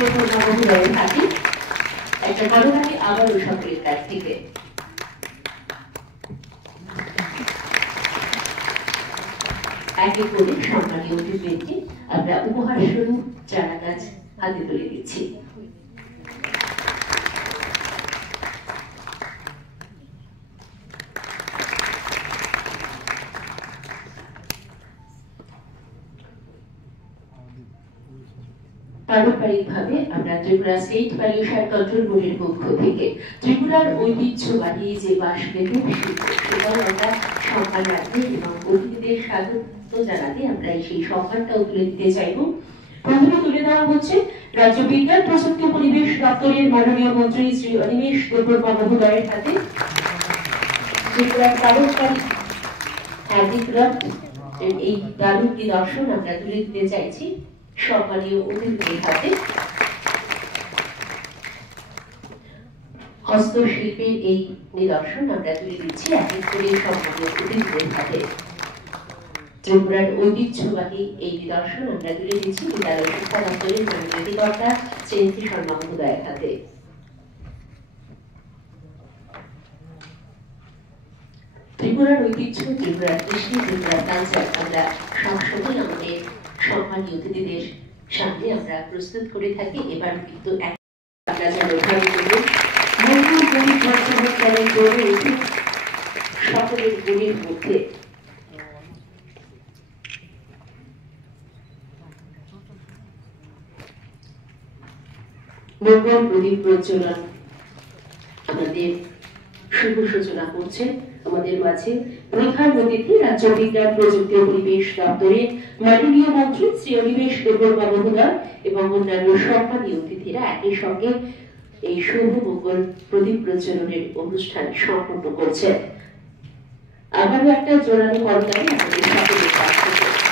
মহোদয়ের হাতে একটা করোনাকে আবারও সকলের কাছ থেকে একে করে সম্মানীয় অতিথিকে আমরা উপহার স্বরূপ চারা গাছ হাতে তুলে দিচ্ছি। পারস্পরিকভাবে আমরা ত্রিপুরা স্টেট পলিউশন কন্ট্রোল বোর্ডের পক্ষ থেকে ত্রিপুরার ঐতিহ্যবাহী যে বাঁশবেতের শিল্প সেটাও আমরা সম্মান রাখতে এবং অতিথিদের স্বাগত জানাতে আমরা সেই সম্মানটাও তুলে দিতে চাইব। প্রথমে তুলে দেওয়া হচ্ছে রাজ্য বিজ্ঞান প্রযুক্তি পরিবেশ দপ্তরের মাননীয় মন্ত্রী শ্রী অনিমেষ দেববর্মা মহোদয়ের হাতে ত্রিপুরার পারস্পরিক হ্যান্ডিক্রাফট এই দারুণ নিদর্শন আমরা তুলে দিতে চাইছি সম্মানীয় অতিথিদের হাতে। হস্তশিল্পের এই নিদর্শন আমরা তুলে দিচ্ছি এক এক করে সম্মানীয় অতিথিদের হাতে। ত্রিপুরার ঐতিহ্যবাহী এই নিদর্শন আমরা তুলে দিচ্ছি বিদ্যালয় শিক্ষা দপ্তরের মাননীয় অধিকর্তা শ্রী শর্মা মহোদয়ের হাতে। ত্রিপুরার ঐতিহ্য, ত্রিপুরার কৃষ্টি, ত্রিপুরার কালচার আমরা সবসময় আমাদের সম্মানীয় অতিথিদের সামনে আমরা প্রস্তুত করে থাকি। এবার কিন্তু আমরা যেন সকলের গুণের মধ্যে মঙ্গল প্রদীপ প্রজ্বলন আমাদের শুভ সূচনা করছে। আমাদের মাঝে প্রধান অতিথি রাজ্য বিজ্ঞান প্রযুক্তি ও পরিবেশ দপ্তরের মাননীয় মন্ত্রী শ্রী অনিমেষ দেববর্মা মহোদয় এবং অন্যান্য সম্মানীয় অতিথিরা একই সঙ্গে এই শুভ মঙ্গল প্রদীপ প্রজ্বলনের অনুষ্ঠান সম্পন্ন করছেন। আবারও একটা জোরালো করতালি আমাদের সকলের কাছ থেকে।